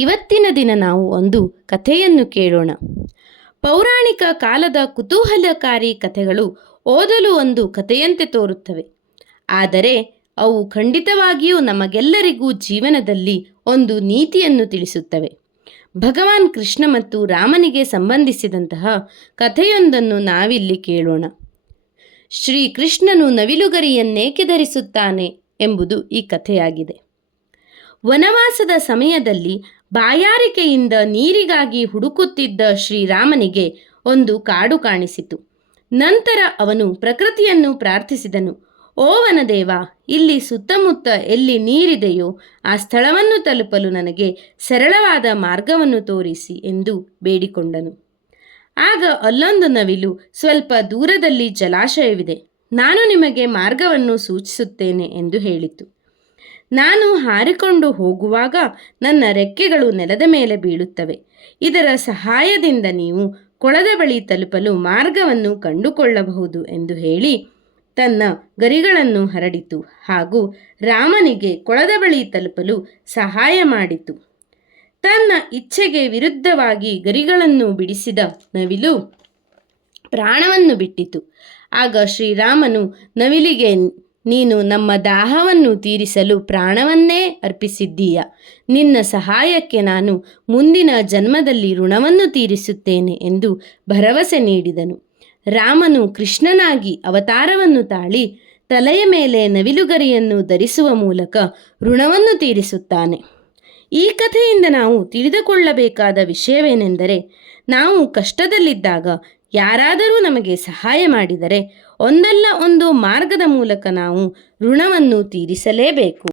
ಇವತ್ತಿನ ದಿನ ನಾವು ಒಂದು ಕಥೆಯನ್ನು ಕೇಳೋಣ. ಪೌರಾಣಿಕ ಕಾಲದ ಕುತೂಹಲಕಾರಿ ಕಥೆಗಳು ಓದಲು ಒಂದು ಕಥೆಯಂತೆ ತೋರುತ್ತವೆ. ಆದರೆ ಅವು ಖಂಡಿತವಾಗಿಯೂ ನಮಗೆಲ್ಲರಿಗೂ ಜೀವನದಲ್ಲಿ ಒಂದು ನೀತಿಯನ್ನು ತಿಳಿಸುತ್ತವೆ. ಭಗವಾನ್ ಕೃಷ್ಣ ಮತ್ತು ರಾಮನಿಗೆ ಸಂಬಂಧಿಸಿದಂತಹ ಕಥೆಯೊಂದನ್ನು ನಾವಿಲ್ಲಿ ಕೇಳೋಣ. ಶ್ರೀ ಕೃಷ್ಣನು ನವಿಲುಗರಿಯನ್ನೇಕೆ ಧರಿಸುತ್ತಾನೆ ಎಂಬುದು ಈ ಕಥೆಯಾಗಿದೆ. ವನವಾಸದ ಸಮಯದಲ್ಲಿ ಬಾಯಾರಿಕೆಯಿಂದ ನೀರಿಗಾಗಿ ಹುಡುಕುತ್ತಿದ್ದ ಶ್ರೀರಾಮನಿಗೆ ಒಂದು ಕಾಡು ಕಾಣಿಸಿತು. ನಂತರ ಅವನು ಪ್ರಕೃತಿಯನ್ನು ಪ್ರಾರ್ಥಿಸಿದನು. ಓ ವನದೇವ, ಇಲ್ಲಿ ಸುತ್ತಮುತ್ತ ಎಲ್ಲಿ ನೀರಿದೆಯೋ ಆ ಸ್ಥಳವನ್ನು ತಲುಪಲು ನನಗೆ ಸರಳವಾದ ಮಾರ್ಗವನ್ನು ತೋರಿಸಿ ಎಂದು ಬೇಡಿಕೊಂಡನು. ಆಗ ಅಲ್ಲೊಂದು ನವಿಲು ಸ್ವಲ್ಪ ದೂರದಲ್ಲಿ ಜಲಾಶಯವಿದೆ. ನಾನು ನಿಮಗೆ ಮಾರ್ಗವನ್ನು ಸೂಚಿಸುತ್ತೇನೆ ಎಂದು ಹೇಳಿತು. ನಾನು ಹಾರಿಕೊಂಡು ಹೋಗುವಾಗ ನನ್ನ ರೆಕ್ಕೆಗಳು ನೆಲದ ಮೇಲೆ ಬೀಳುತ್ತವೆ. ಇದರ ಸಹಾಯದಿಂದ ನೀವು ಕೊಳದ ಬಳಿ ತಲುಪಲು ಮಾರ್ಗವನ್ನು ಕಂಡುಕೊಳ್ಳಬಹುದು ಎಂದು ಹೇಳಿ ತನ್ನ ಗರಿಗಳನ್ನು ಹರಡಿತು ಹಾಗೂ ರಾಮನಿಗೆ ಕೊಳದ ಬಳಿ ತಲುಪಲು ಸಹಾಯ ಮಾಡಿತು. ತನ್ನ ಇಚ್ಛೆಗೆ ವಿರುದ್ಧವಾಗಿ ಗರಿಗಳನ್ನು ಬಿಡಿಸಿದ ನವಿಲು ಪ್ರಾಣವನ್ನು ಬಿಟ್ಟಿತು. ಆಗ ಶ್ರೀರಾಮನು ನವಿಲಿಗೆ ನೀನು ನಮ್ಮ ದಾಹವನ್ನು ತೀರಿಸಲು ಪ್ರಾಣವನ್ನೇ ಅರ್ಪಿಸಿದ್ದೀಯ. ನಿನ್ನ ಸಹಾಯಕ್ಕೆ ನಾನು ಮುಂದಿನ ಜನ್ಮದಲ್ಲಿ ಋಣವನ್ನು ತೀರಿಸುತ್ತೇನೆ ಎಂದು ಭರವಸೆ ನೀಡಿದನು. ರಾಮನು ಕೃಷ್ಣನಾಗಿ ಅವತಾರವನ್ನು ತಾಳಿ ತಲೆಯ ಮೇಲೆ ನವಿಲುಗರಿಯನ್ನು ಧರಿಸುವ ಮೂಲಕ ಋಣವನ್ನು ತೀರಿಸುತ್ತಾನೆ. ಈ ಕಥೆಯಿಂದ ನಾವು ತಿಳಿದುಕೊಳ್ಳಬೇಕಾದ ವಿಷಯವೇನೆಂದರೆ, ನಾವು ಕಷ್ಟದಲ್ಲಿದ್ದಾಗ ಯಾರಾದರೂ ನಮಗೆ ಸಹಾಯ ಮಾಡಿದರೆ, ಒಂದಲ್ಲ ಒಂದು ಮಾರ್ಗದ ಮೂಲಕ ನಾವು ಋಣವನ್ನು ತೀರಿಸಲೇಬೇಕು.